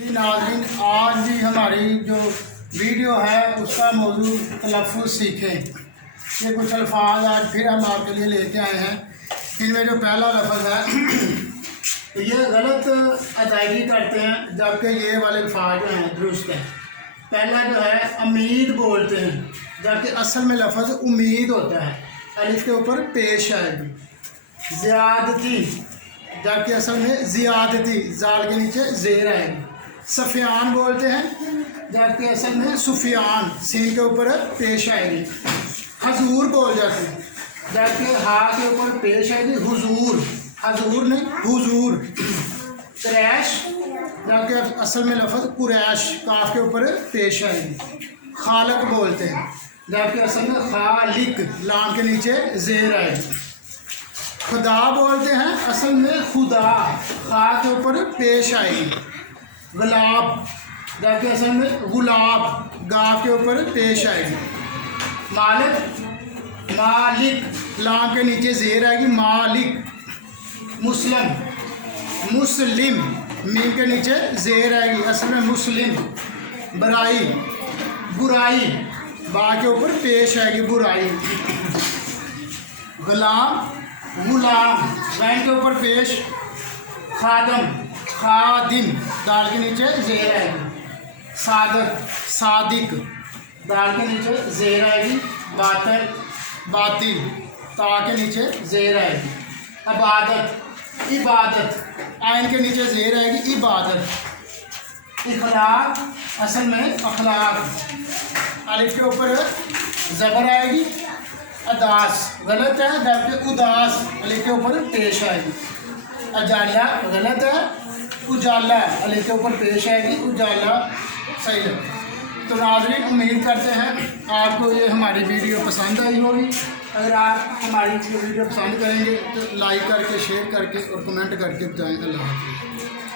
जी नाज़रीन, आज भी हमारी जो वीडियो है उसका मौजूद तलफ़्फ़ुज़ सीखें। ये कुछ अल्फाज आज फिर हम आपके लिए लेके आए हैं। इनमें जो पहला लफ्ज़ है तो ये गलत अदायगी करते हैं, जबकि ये वाले अल्फाज जो हैं दुरुस्त हैं। पहला जो है उम्मीद बोलते हैं, जबकि असल में लफ्ज़ उम्मीद होता है, अलिफ के ऊपर पेश आएगी। ज़ियादती, जबकि असल में ज़ियादती, जाल के नीचे ज़ेर आएगी। सफ़ियान बोलते हैं, जबकि असल में सुफियान, सीन के ऊपर पेश आएगी। हजूर बोल जाते हैं, जबकि हा के ऊपर पेश आएगी हुजूर, हजूर नहीं हुजूर। क्रैश, जबकि असल में लफ्ज़ कुरैश, काफ के ऊपर पेश आएगी। खालक बोलते हैं, जबकि असल में खालिक, लाम के नीचे ज़ेर आएगी। खुदा बोलते हैं, असल में खुदा, खा के ऊपर पेश आएगी। गुलाब, जबकि असल में गुलाब, गाफ के ऊपर पेश आएगी। मालिक, मालिक, लाम के नीचे ज़ेर आएगी मालिक। मुस्लिम, मुस्लिम, मीम के नीचे ज़ेर आएगी, असल में मुस्लिम। बुराई, बुराई, बा के ऊपर पेश आएगी बुराई। गुलाम, गुलाम, वैन के ऊपर पेश। खादम, खादिम, दाल के नीचे ज़ेर आएगी। सादक, सादिक, दाल के नीचे ज़ेर आएगी। बातिल, बातिल, ता के नीचे ज़ेर आएगी। इबादत, इबादत, आइन के नीचे ज़ेर आएगी इबादत। इखलाक, असल में अखलाक, अलिफ के ऊपर ज़बर आएगी। अदास, गलत है, जबकि उदास, अलिफ के ऊपर पेश आएगी। अजाला, गलत है, उजाला, अलिफ के ऊपर पेश आएगी। उजाला सही है। तो नाज़रीन, उम्मीद करते हैं आपको ये हमारी वीडियो पसंद आई होगी। अगर आप हमारी वीडियो पसंद करेंगे तो लाइक करके, शेयर करके और कमेंट करके बताएं। अल्लाह हाफ़िज़।